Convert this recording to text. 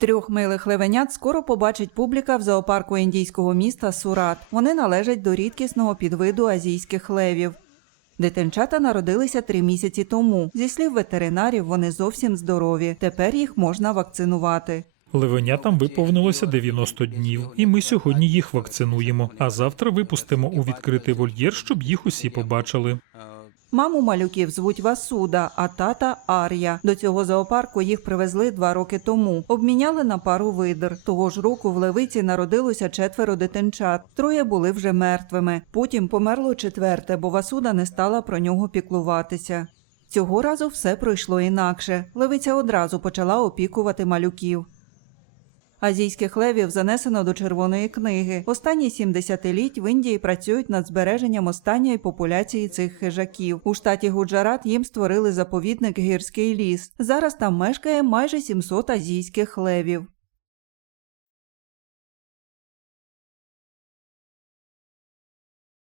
Трьох милих левенят скоро побачить публіка в зоопарку індійського міста Сурат. Вони належать до рідкісного підвиду азійських левів. Дитинчата народилися три місяці тому. Зі слів ветеринарів, вони зовсім здорові. Тепер їх можна вакцинувати. Левенятам виповнилося 90 днів, і ми сьогодні їх вакцинуємо. А завтра випустимо у відкритий вольєр, щоб їх усі побачили. Маму малюків звуть Васуда, а тата Ар'я. До цього зоопарку їх привезли два роки тому. Обміняли на пару видр. Того ж року в левиці народилося четверо дитинчат. Троє були вже мертвими. Потім померло четверте, бо Васуда не стала про нього піклуватися. Цього разу все пройшло інакше. Левиця одразу почала опікувати малюків. Азійських левів занесено до червоної книги. Останні 70 літь в Індії працюють над збереженням останньої популяції цих хижаків. У штаті Гуджарат їм створили заповідник гірський ліс. Зараз там мешкає майже 700 азійських левів.